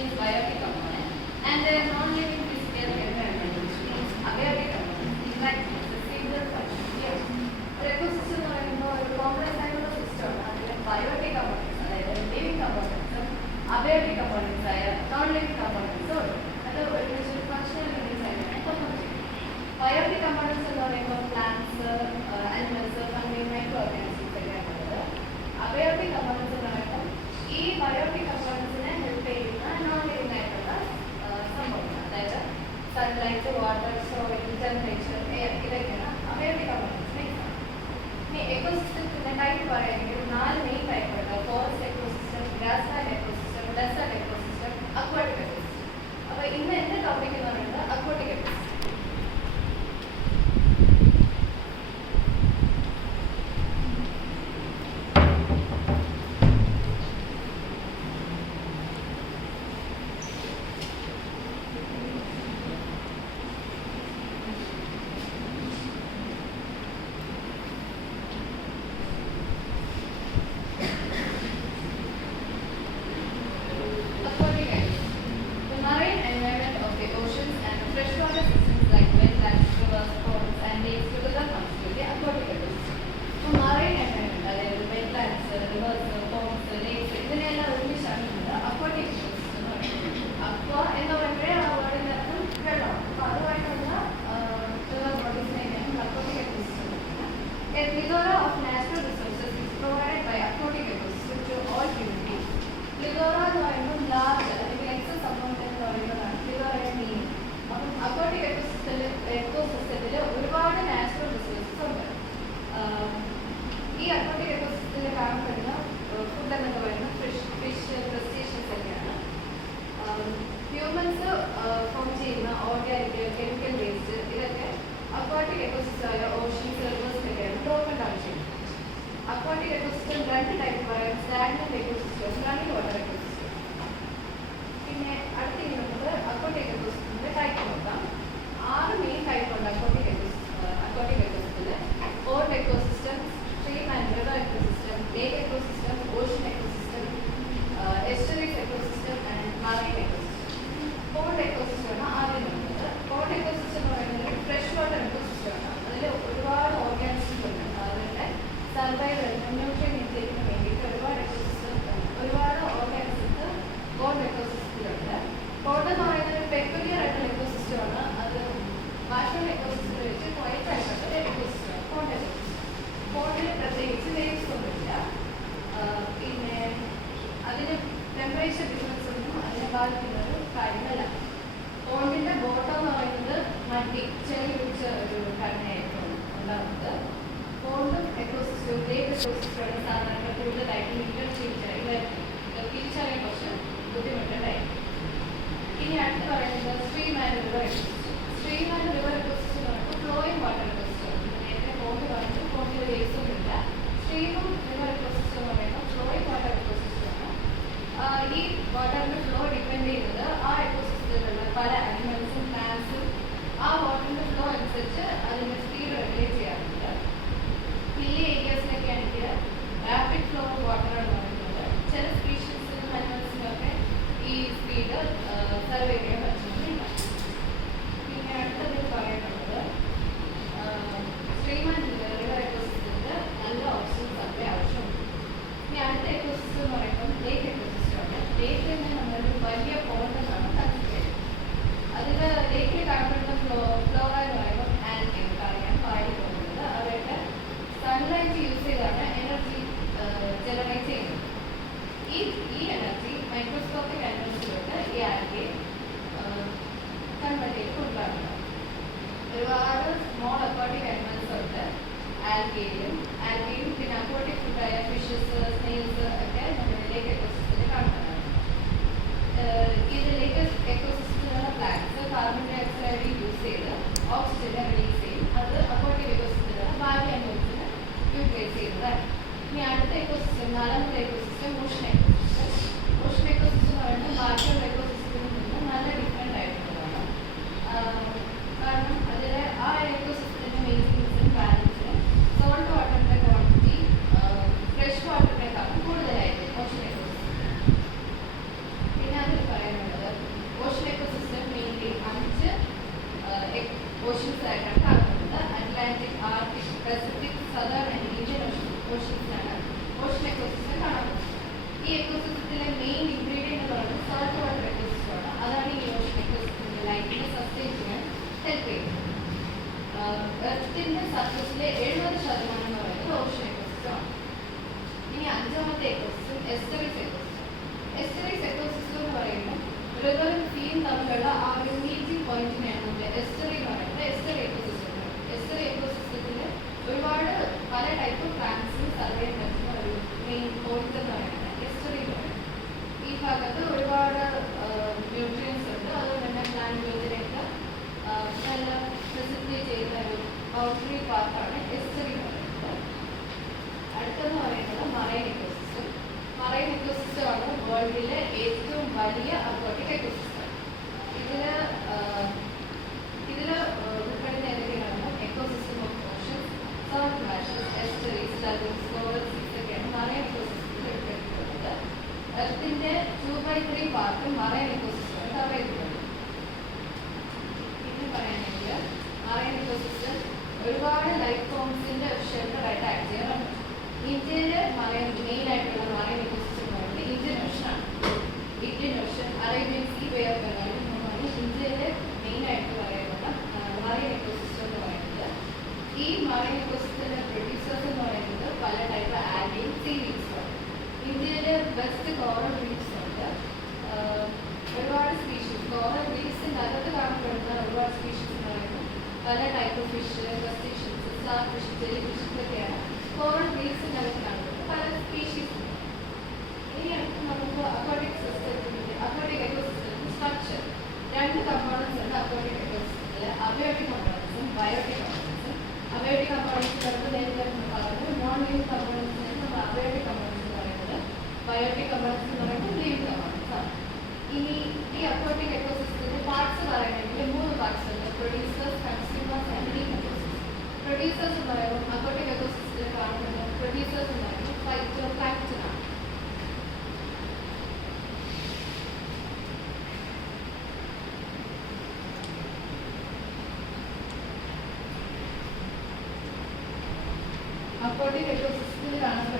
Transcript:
means biotic component, and non-living physical environment, which means abiotic component. These like the single function here. Ecosystem എന്ന് പറയുമ്പോൾ ഒരു complex ആയിട്ടുള്ള system ആണ്. അതിൽ biotic components, അതായത് living കമ്പോണൻസും അബയോട്ടിക് കമ്പോണൻസ് ആയ നോൺ ലിവിംഗ് കമ്പോണൻസും ഉണ്ട്. അത് ഒരുമിച്ച് ഒരു ഫങ്ഷണൽ യൂണിറ്റ്സ് ആയിട്ടാണ് പെർഫോം ചെയ്യുന്നത്. ബയോട്ടിക് കമ്പോണൻസ് എന്ന് പറയുമ്പോൾ plants, animals, fungi, micro organisms ഒക്കെയാണ് ഉള്ളത്. അബയോട്ടിക് കമ്പോണൻസ് എന്ന് പറയുമ്പോൾ ഈ ബയോട്ടിക് കമ്പോണൻസിനെ ഹെൽപ്പ് ചെയ്യുന്ന നോൺ ലിവിംഗ് ആയിട്ടുള്ള സംഭവങ്ങൾ, അതായത് sunlight, water, soil, temperature, air, ഇതൊക്കെയാണ് അബയോട്ടിക് കമ്പോണൻസ്. ഇനി എക്കോസിസ്റ്റത്തിന്റെ ടൈപ്പ് പറയുകയാണെങ്കിൽ 4 മെയിൻ ടൈപ്പ് ഉണ്ട്. Forest ecosystem, grassland ecosystem, desert ecosystem, aquatic ecosystem. അപ്പോൾ ഇന്ന് എന്റെ ടോപ്പിക് എന്ന് പറയുന്നത് aquatic ecosystem. Plethora of natural resources is provided by aquatic ecosystem to all human beings. Plethora എന്ന് പറയുമ്പോൾ large അല്ലെങ്കിൽ excess amount എന്ന് പറയുന്നതാണ് plethora meaning. അപ്പം aquatic ecosystem ഒരുപാട് നാച്ചുറൽ റിസോഴ്സസ് ഉണ്ട്. ഈ aquatic ecosystem കാണപ്പെടുന്ന ഫുഡ് എന്നൊക്കെ പറയുന്നത് ഫിഷ്, ക്രസ്റ്റേഷ്യൻസ് ഒക്കെയാണ്. ഹ്യൂമൻസ് ഫോം ചെയ്യുന്ന ഓർഗാനിക്, കെമിക്കൽ വേസ്റ്റ്, ഇതൊക്കെ അക്വാട്ടിക് എക്കോസിസ്റ്റം ആയ ഓഷ്യൻസ്, റിവേഴ്സിലൊക്കെയാണ് ബ്രോക്കൺ ഡൗൺ ചെയ്യുന്നത്. അക്വാട്ടിക് എക്കോസിസ്റ്റം 2 ടൈപ്പ് പറയാം: stagnant ecosystem, running water ecosystem. പിന്നെ അടുത്തിനി നമുക്ക് അക്വാട്ടിക് എക്കോസിസ്റ്റത്തിന്റെ ടൈപ്പ് നോക്കാം. 6 മെയിൻ ടൈപ്പ് ഉണ്ട് അക്വാട്ടിക് എക്കോസിസ്റ്റത്തിൽ. ഓർഡ് ecosystem, stream and river ecosystem, lake ecosystem, ocean ecosystem, estuaries ecosystem and marine ecosystem. Pond ecosystem ആണ് ആദ്യം വരുന്നത്. പോണ്ട് എക്കോസിസ്റ്റം എന്ന് പറയുന്നത് ഫ്രഷ് വാട്ടർ എക്കോസിസ്റ്റം ആണ്. അതിൽ ഒരുപാട് ഓർഗാനിസംസ് ഉണ്ട്. അവരുടെ സർവൈവൽ, ന്യൂട്രിയൻ ഇൻടേക്കിന് വേണ്ടിയിട്ട് ഒരുപാട് ഓർഗാനിസംസ് പോണ്ട് എക്കോസിസ്റ്റത്തിലുണ്ട്. പോണ്ട് എന്ന് പറയുന്നത് ഒരു പെക്യുലിയർ ആയിട്ടുള്ള എക്കോസിസ്റ്റം ആണ്. അത് നാഷണൽ എക്കോസിസ്റ്റം വെച്ച് ക്വയറ്റ് ആയിട്ടുള്ള ഒരു എക്കോസിസ്റ്റം ആണ് പോണ്ട് എക്കോസിസ്റ്റം. പോണ്ടിന് പ്രത്യേകിച്ച് വേവ്സ് ഒന്നുമില്ല. പിന്നെ അതിന് ടെമ്പറേച്ചർ ഡിഫറൻസ് ഒന്നും അതിനെ ബാധിക്കുന്ന ഒരു കാര്യമല്ല. പോണ്ടിന്റെ ബോട്ടം എന്ന് പറയുന്നത് മട്ടി, ചെളി പിടിച്ച ഒരു ഘടനയായിരിക്കും ഉണ്ടാകുന്നത്. പോണ്ടും എക്കോസിസ്റ്റവും ലേക്ക് എക്കോസിസ്റ്റമാണ് സാധാരണ കൂടുതലായിട്ട് തിരിച്ചറിയാൻ കുറച്ച് ബുദ്ധിമുട്ടുണ്ടായിരിക്കും. ഇനി അടുത്ത് പറയുന്നത് stream and river ecosystem. Stream and river ecosystem എന്ന് പറയുമ്പോൾ ഫ്ലോയിങ് വാട്ടർ എക്കോസിസ്റ്റം. നേരത്തെ പോണ്ട് പറഞ്ഞു, പോണ്ടിൽ വേവ്സും ഇല്ല. സ്ട്രീമും റിവർ എക്കോസിസ്റ്റം എന്ന് പറയുമ്പോൾ ഫ്ലോയിങ് വാട്ടർ എക്കോസിസ്റ്റമാണ്. ഈ വാട്ടറിന്റെ ഫ്ലോ ഡിപ്പെൻഡ് ചെയ്യുന്നത് ആ എക്കോസിസ്റ്റത്തിലുള്ള പല അനിമൽസും പ്ലാന്റ്സും ആ വാട്ടറിന്റെ ഫ്ലോ അനുസരിച്ച് അതിന്റെ സ്പീഡ് റെഗുലേറ്റ് ചെയ്യാറുണ്ട്. ഹില്ലി ഏരിയാസിലൊക്കെ ആണെങ്കിൽ റാപ്പിഡ് ഫ്ലോ ഓഫ് വാട്ടറാണ് പറയുന്നത്. ചില സ്പീഷീസിനും അനിമൽസിനൊക്കെ ഈ സ്പീഡ് സർവേ ചെയ്യാൻ പറ്റുന്നില്ല. പിന്നെ അടുത്തത് പറയുന്നത് സ്ട്രീം ആൻഡ് റിവർ എക്കോസിസ്റ്റത്തിൽ നല്ല ഓപ്ഷൻസ് ഒക്കെ ആവശ്യമുണ്ട്. ഇനി അടുത്ത എക്കോസിസ്റ്റം എന്ന് പറയുമ്പോൾ ലേക്ക് എക്കോസിസ്റ്റം ആണ്. ലേക്ക് തന്നെ നമ്മളൊരു വലിയ പോണ്ടെന്നാണ് കൺസിഡർ ചെയ്യുന്നത്. അതിൽ ലേക്കിൽ കാണപ്പെടുന്ന ഫ്ലോറ എന്ന് പറയുമ്പോൾ ആൽഗെ അറിയാൻ പാടി പോകുന്നത് അവരുടെ സൺലൈറ്റ് യൂസ് ചെയ്താണ് എനർജി ജനറേറ്റ് ചെയ്യുന്നത്. ഈ എനർജി മൈക്രോസ്കോപ്പിക് ആനിമൽസിലോട്ട് ഈ ആൽഗെ കൺവേർട്ട് ചെയ്ത് കൊണ്ടുവരുന്നത്. ഒരുപാട് സ്മോൾ അക്വാട്ടിക് ആനിമൽസ് ഉണ്ട് ആൽഗയിലും പിന്നെ അക്വാട്ടിക് ഫുഡായ ഫിഷസ്, സ്നെയിൽസ് ഒക്കെ നമ്മുടെ ലേക്ക് എക്കോസിസ്റ്റത്തിൽ കാണുന്നതാണ്. ഇത് ലേക്ക് എക്കോസിസ്റ്റത്തിലുള്ള plants carbon dioxide use ചെയ്ത് ഓക്സിജനെ റിലീസ് ചെയ്യും. അത് അക്വാട്ടിക് എക്കോസിസ്റ്റത്തിലുള്ള ബാക്കി ആനിമൽസിന് യൂട്ടിലൈസ് ചെയ്യുന്നതാണ്. ഇനി അടുത്ത എക്കോസിസ്റ്റം, 4ാമത്തെ ecosystem ocean ecosystem. Ocean ecosystem എന്ന് പറയുന്നത് ബാക്കിയുള്ള എക്കോസിസ്റ്റത്തിൽ നിന്ന് നല്ല ഡിഫറെൻ്റ് ആയിട്ടുള്ളതാണ്. കാരണം അതിൽ ആ എക്കോസിസ്റ്റത്തിൻ്റെ മെയിൻ്റെനൻസിനും ബാലൻസിനും സോൾട്ട് വാട്ടറിൻ്റെ ക്വാണ്ടിറ്റി ഫ്രഷ് വാട്ടറിനേക്കാളും കൂടുതലായിരിക്കും ഓഷ്യൻ എക്കോസിസ്റ്റം. പിന്നെ അതിൽ പറയുന്നത് ഈ എക്കോസിസ്റ്റത്തിലെ മെയിൻ ഇൻഗ്രീഡിയൻ്റ് എന്ന് പറയുന്നത് സോൾട്ട് വാട്ടർ എക്കോസിസ്റ്റം ആണ്. അതാണ് ഈ ഓഷൻ എക്കോസിസ്റ്റത്തിൻ്റെ ലൈഫിനെ സസ്റ്റെയിൻ ചെയ്യാൻ ഹെൽപ്പ് ചെയ്യുന്നത്. എർത്തിൻ്റെ സർഫസിലെ 70% എന്ന് പറയുന്നത് ഓഷൻ എക്കോസിസ്റ്റം ആണ്. ഇനി അഞ്ചാമത്തെ ecosystem estuaries ecosystem. Estuaries ecosystem എന്ന് പറയുമ്പോൾ റിവറും സീയും തമ്മിലുള്ള ആ ഒരു മീറ്റിംഗ് പോയിന്റിനെയാണ് നമ്മൾ എസ്റ്ററി എന്ന് പറയുന്നത്. എസ്റ്ററി എക്കോസിസ്റ്റം. എസ്റ്ററി എക്കോസിസ്റ്റത്തിൽ ഒരുപാട് പല ടൈപ്പ് പ്ലാന്റ്സിന് സർവേ ചെയ്യാൻ പറ്റുന്ന ഒരു മെയിൻ പോയിന്റ് എന്ന് പറയുന്നത് എസ്റ്ററി എന്ന് പറയുന്നത്. ഈ ഭാഗത്ത് ഒരുപാട് ന്യൂട്രിയൻസ് ഉണ്ട്. അതുകൊണ്ട് തന്നെ പ്ലാന്റ് ഗ്രോത്തിനെയൊക്കെ നല്ല ഫെസിലിറ്റേറ്റ് ചെയ്യുന്ന ഒരു ബൗണ്ടറി പാർട്ടാണ് എസ്റ്ററി എന്ന് പറയുന്നത്. അടുത്തെന്ന് പറയുന്നത് മറൈൻ എക്കോസിസ്റ്റം. മറൈൻ എക്കോസിസ്റ്റം ആണ് വേൾഡിലെ ഏറ്റവും വലിയ അക്വാട്ടിക് എക്കോസിസ്റ്റം. ഇതിൽ ഉൾപ്പെടുന്ന ഏതൊക്കെയാണ്? Ecosystem of ocean, salt marshes, estuaries, lagoons, coral seas ഒക്കെയാണ് മറൈൻ എക്കോസിസ്റ്റത്തിൽ ഉൾപ്പെടുത്തിയിട്ടുള്ളത്. എർത്തിന്റെ 2/3 പാർട്ട് മറൈൻ എക്കോസിസ്റ്റമാണ് കവർ ചെയ്തിട്ടുള്ളത്. ഇത് പറയാനെങ്കിൽ മറൈൻ എക്കോസിസ്റ്റം ഒരുപാട് ലൈഫ് ഫോംസിന്റെ ഷെൽട്ടറായിട്ട് ആക്ട് ചെയ്യാറുണ്ട്. ഇന്ത്യയിൽ മെയിൻ ആയിട്ടുള്ള മറൈൻ എക്കോസിസ്റ്റം എന്ന് പറയുന്നത് ഇന്ത്യൻ ഓഷനാണ്. Indian ocean, Arabian sea, bay of Bengal എന്നതാണ് ഇന്ത്യയിലെ മെയിൻ ആയിട്ട് പറയുന്ന മറൈൻ എക്കോസിസ്റ്റം എന്ന് പറയുന്നത്. ഈ മറൈൻ എക്കോസിസ്റ്റത്തിന്റെ പ്രൊഡ്യൂസേഴ്സ് എന്ന് പറയുന്നത് പല ടൈപ്പ് ആൽഗയും സീവീഡ്സുമാണ്. ഇന്ത്യയിൽ ബെസ്റ്റ് കോറൽ റീഫ്സ് ഉണ്ട്. ഒരുപാട് സ്പീഷീസ് കോറൽ റീഫ്സിൻ്റെ അകത്ത് കാണപ്പെടുന്ന ഒരുപാട് സ്പീഷീസ് എന്ന് പറയുന്നത് പല type fish, crustaceans, starfish, jellyfish ഇതൊക്കെയാണ് കോറൽ റീഫ്സിൻ്റെ അകത്ത് കാണപ്പെടുന്നത് പല സ്പീഷീസ്. ഇനി അടുത്ത് നമുക്ക് അക്വാട്ടിക് എക്കോസിസ്റ്റത്തിന്റെ സ്ട്രക്ചർ. 2 കമ്പോണൻസ് ഉണ്ട് അക്വാട്ടിക് എക്കോസിസ്റ്റത്തിൽ. അബയോട്ടിക് കമ്പോണൻസും ബയോട്ടിക് കമ്പോണൻസും. അബയോട്ടിക് കമ്പോണൻസ് പറയുമ്പോൾ നേരത്തെ പറഞ്ഞു നോൺ ലിവിംഗ് കമ്പോണൻസിനെ നമ്മൾ അബയോട്ടിക് കമ്പോണൻസ് എന്ന് പറയുന്നത്. ബയോട്ടിക് കമ്പോണൻസ് എന്ന് പറയുമ്പോൾ ലിവിംഗ് കമ്പോണൻസ് ആണ്. ഇനി ഈ അക്വാട്ടിക് എക്കോസിസ്റ്റത്തിന്റെ പാർട്സ് പറയണമെങ്കിൽ 3 പാർട്സ് ഉണ്ട്: producers, consumers and decomposers. Producers എന്ന് പറയുമ്പോൾ അക്വാട്ടിക് എക്കോസിസ്റ്റത്തിൽ കാണുന്നത് പ്രൊഡ്യൂസേഴ്സ് എന്ന് പറയുമ്പോൾ ഫൈറ്റോപ്ലാങ്ക്ടൺ ആണ്. അക്വാട്ടിക് എക്കോസിസ്റ്റത്തിൽ കാണപ്പെടുന്നത്